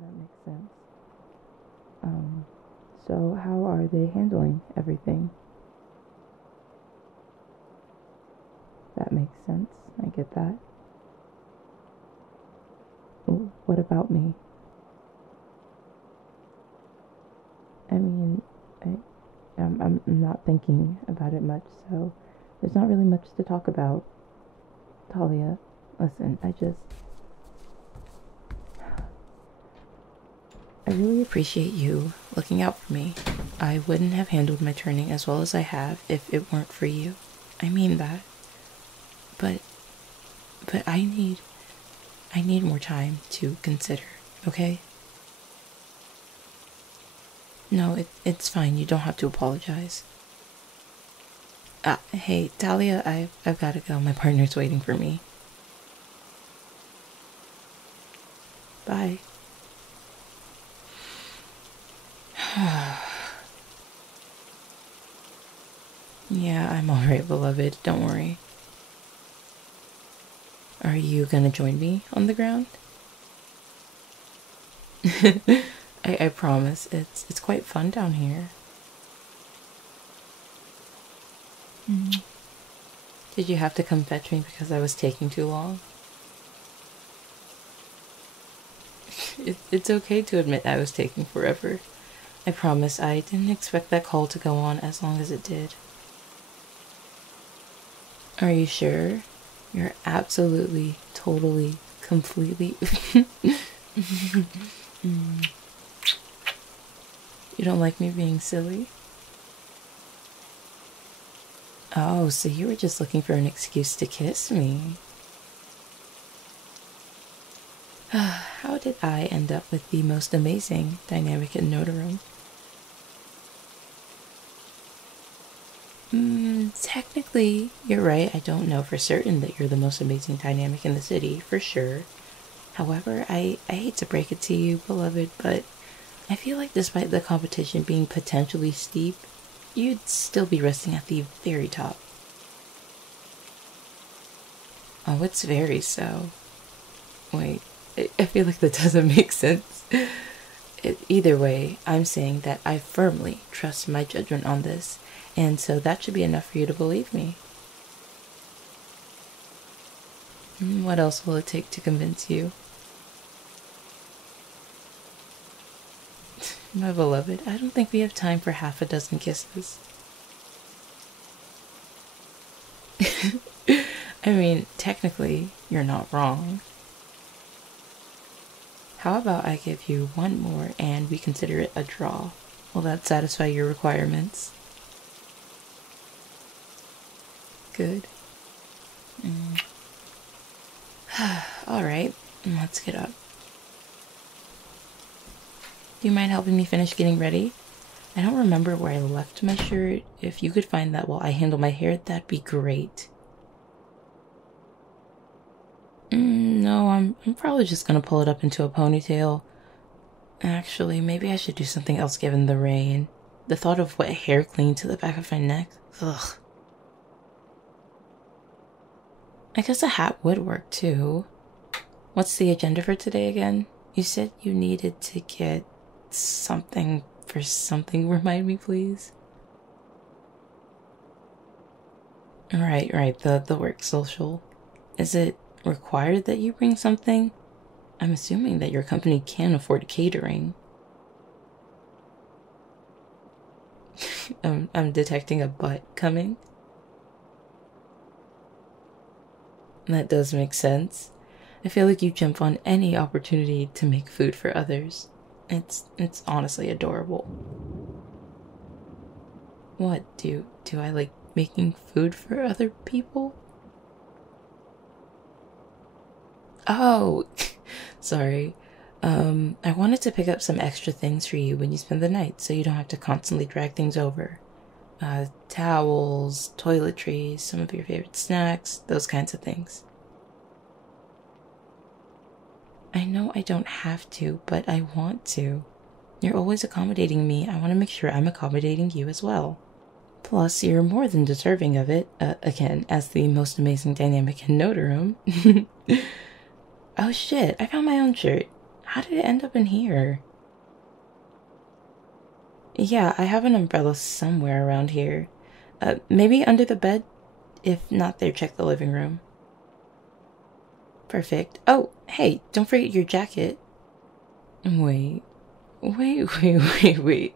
That makes sense. Um, so how are they handling everything? That makes sense. I get that. What about me? I mean, I'm not thinking about it much, so there's not really much to talk about. Talia, listen, I really appreciate you looking out for me. I wouldn't have handled my turning as well as I have if it weren't for you. I mean that. But but I need more time to consider, okay? No, it's fine. You don't have to apologize. Hey, Talia, I've got to go. My partner's waiting for me. Bye. Yeah, I'm alright, beloved. Don't worry. Are you gonna join me on the ground? I promise. It's quite fun down here. Did you have to come fetch me because I was taking too long? It's okay to admit I was taking forever. I promise I didn't expect that call to go on as long as it did. Are you sure? You're absolutely, totally, completely. You don't like me being silly? Oh, so you were just looking for an excuse to kiss me. How did I end up with the most amazing dynamic in Notarum? Technically, you're right. I don't know for certain that you're the most amazing dynamic in the city, for sure. However, I hate to break it to you, beloved, but I feel like despite the competition being potentially steep, you'd still be resting at the very top. Oh, it's very so. Wait, I feel like that doesn't make sense. Either way, I'm saying that I firmly trust my judgment on this, and so that should be enough for you to believe me. What else will it take to convince you? My beloved, I don't think we have time for half a dozen kisses. I mean, technically, you're not wrong. How about I give you one more and we consider it a draw? Will that satisfy your requirements? Good. Alright, let's get up. Do you mind helping me finish getting ready? I don't remember where I left my shirt. If you could find that while I handle my hair, that'd be great. No, I'm probably just gonna pull it up into a ponytail. Actually, maybe I should do something else given the rain. The thought of wet hair clinging to the back of my neck. Ugh. I guess a hat would work too. What's the agenda for today again? You said you needed to get something for something. Remind me, please. Right, the work social. Is it required that you bring something? I'm assuming that your company can afford catering. I'm detecting a butt coming. That does make sense. I feel like you jump on any opportunity to make food for others. It's honestly adorable. What do I like making food for other people? Oh, sorry. I wanted to pick up some extra things for you when you spend the night so you don't have to constantly drag things over. Towels, toiletries, some of your favorite snacks, those kinds of things. I know I don't have to, but I want to. You're always accommodating me. I want to make sure I'm accommodating you as well. Plus, you're more than deserving of it, again, as the most amazing dynamic in Notarum. Oh shit, I found my own shirt. How did it end up in here? Yeah, I have an umbrella somewhere around here. Maybe under the bed? If not there, check the living room. Perfect. Oh, hey, don't forget your jacket. Wait, wait.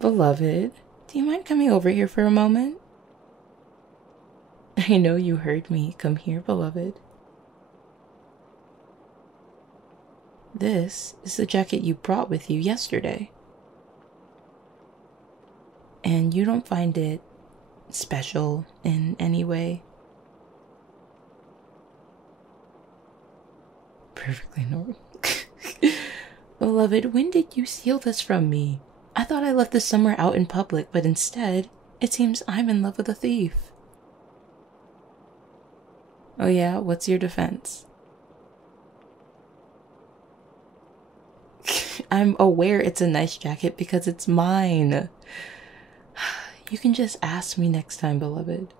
Beloved, do you mind coming over here for a moment? I know you heard me. Come here, beloved. This is the jacket you brought with you yesterday. And you don't find it special in any way? Perfectly normal. Beloved, when did you steal this from me? I thought I left this somewhere out in public, but instead, it seems I'm in love with a thief. Oh yeah, what's your defense? I'm aware it's a nice jacket because it's mine. You can just ask me next time, beloved.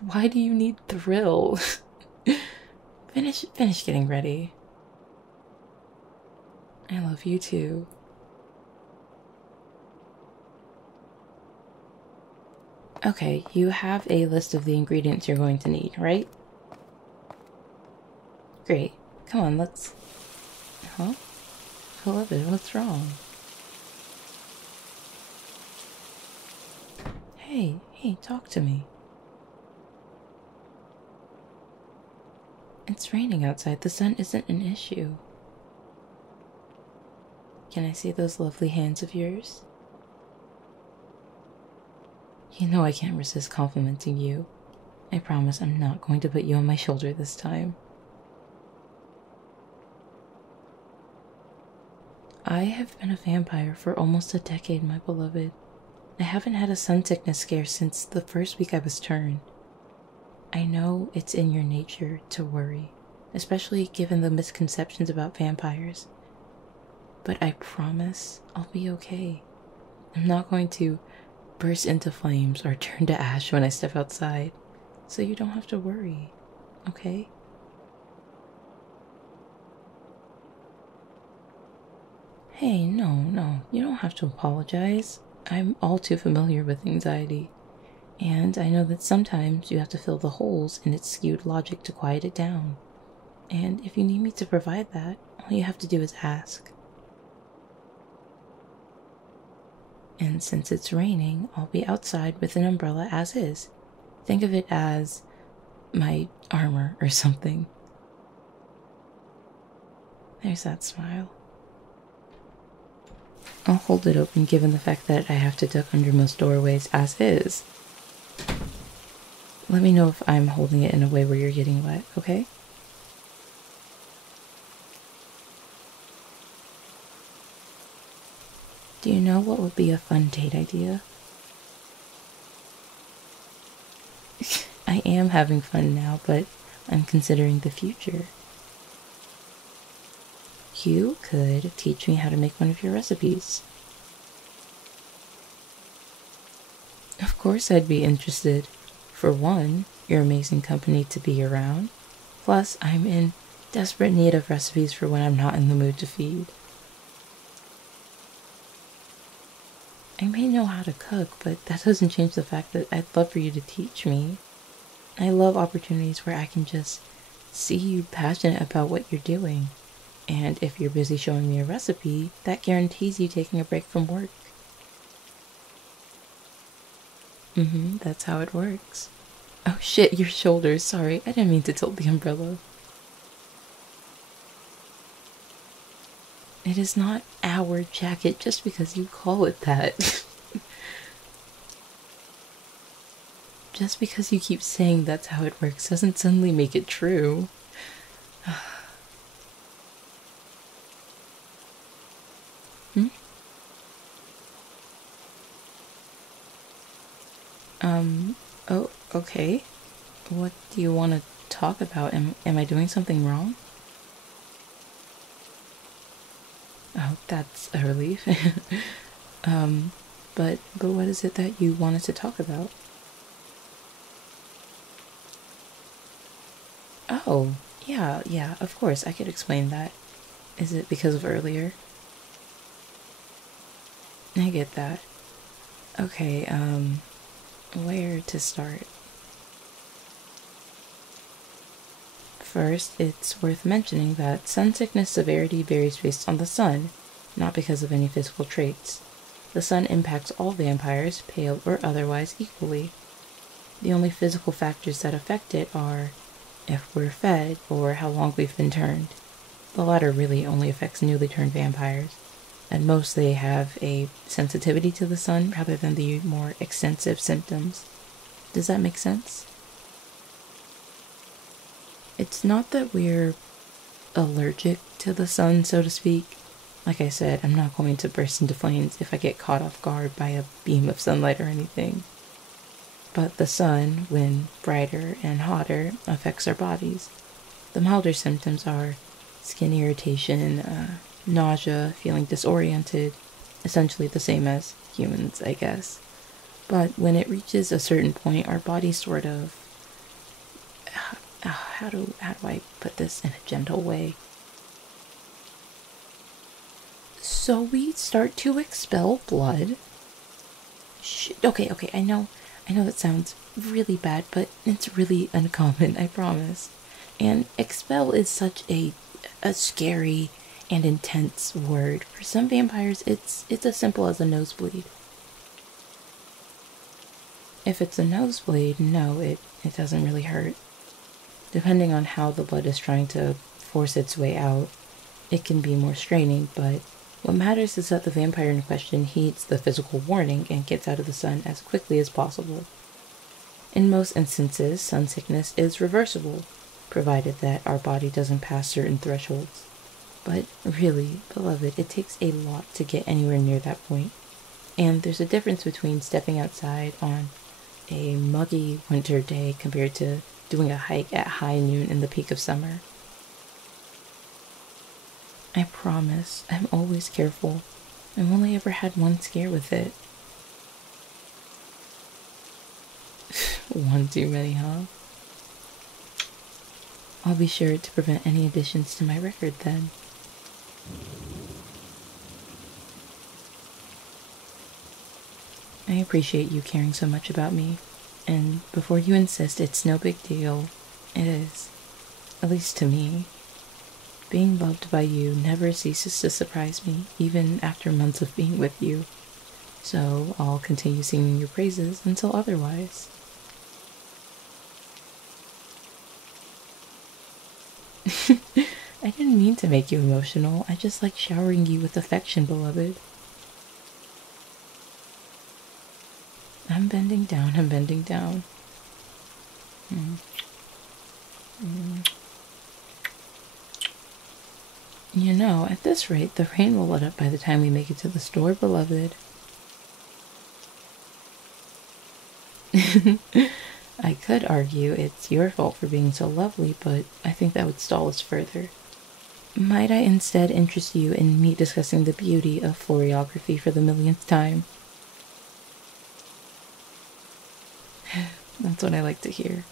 Why do you need thrill? Finish getting ready. I love you too. Okay, you have a list of the ingredients you're going to need, right? Great. Come on, let's... Huh? Beloved, what's wrong? Hey, talk to me. It's raining outside. The sun isn't an issue. Can I see those lovely hands of yours? You know I can't resist complimenting you. I promise I'm not going to put you on my shoulder this time. I have been a vampire for almost a decade, my beloved. I haven't had a sun sickness scare since the first week I was turned. I know it's in your nature to worry, especially given the misconceptions about vampires. But I promise I'll be okay. I'm not going to burst into flames or turn to ash when I step outside, so you don't have to worry, okay? Hey, no, you don't have to apologize. I'm all too familiar with anxiety. And I know that sometimes you have to fill the holes in its skewed logic to quiet it down. And if you need me to provide that, all you have to do is ask. And since it's raining, I'll be outside with an umbrella as is. Think of it as my armor or something. There's that smile. I'll hold it open given the fact that I have to duck under most doorways as is. Let me know if I'm holding it in a way where you're getting wet, okay? Do you know what would be a fun date idea? I am having fun now, but I'm considering the future. You could teach me how to make one of your recipes. Of course I'd be interested. For one, your amazing company to be around. Plus, I'm in desperate need of recipes for when I'm not in the mood to feed. I may know how to cook, but that doesn't change the fact that I'd love for you to teach me. I love opportunities where I can just see you passionate about what you're doing. And if you're busy showing me a recipe, that guarantees you taking a break from work. That's how it works. Oh shit, your shoulders. Sorry, I didn't mean to tilt the umbrella. It is not our jacket just because you call it that. Just because you keep saying that's how it works doesn't suddenly make it true. Hmm? Oh, okay. What do you want to talk about? Am I doing something wrong? Oh, that's a relief. But what is it that you wanted to talk about? Oh, yeah, yeah, of course, I could explain that. Is it because of earlier? I get that. Okay, where to start? First, it's worth mentioning that sun sickness severity varies based on the sun, not because of any physical traits. The sun impacts all vampires, pale or otherwise, equally. The only physical factors that affect it are if we're fed or how long we've been turned. The latter really only affects newly turned vampires. At most, they have a sensitivity to the sun rather than the more extensive symptoms. Does that make sense? It's not that we're allergic to the sun, so to speak. Like I said, I'm not going to burst into flames if I get caught off guard by a beam of sunlight or anything. But the sun, when brighter and hotter, affects our bodies. The milder symptoms are skin irritation, nausea, feeling disoriented, essentially the same as humans, I guess. But when it reaches a certain point, our body sort of how do I put this in a gentle way? So we start to expel blood. Okay, I know that sounds really bad, but it's really uncommon, I promise. And expel is such a scary and intense word. For some vampires, it's as simple as a nosebleed. If it's a nosebleed, no, it doesn't really hurt. Depending on how the blood is trying to force its way out, it can be more straining, but what matters is that the vampire in question heeds the physical warning and gets out of the sun as quickly as possible. In most instances, sun sickness is reversible, provided that our body doesn't pass certain thresholds. But really, beloved, it takes a lot to get anywhere near that point. And there's a difference between stepping outside on a muggy winter day compared to doing a hike at high noon in the peak of summer. I promise, I'm always careful. I've only ever had one scare with it. One too many, huh? I'll be sure to prevent any additions to my record then. I appreciate you caring so much about me, and before you insist it's no big deal, it is. At least to me. Being loved by you never ceases to surprise me, even after months of being with you. So I'll continue singing your praises until otherwise. I didn't mean to make you emotional. I just like showering you with affection, beloved. I'm bending down, I'm bending down. Mm. Mm. You know, at this rate, the rain will let up by the time we make it to the store, beloved. I could argue it's your fault for being so lovely, but I think that would stall us further. Might I instead interest you in me discussing the beauty of choreography for the millionth time? That's what I like to hear.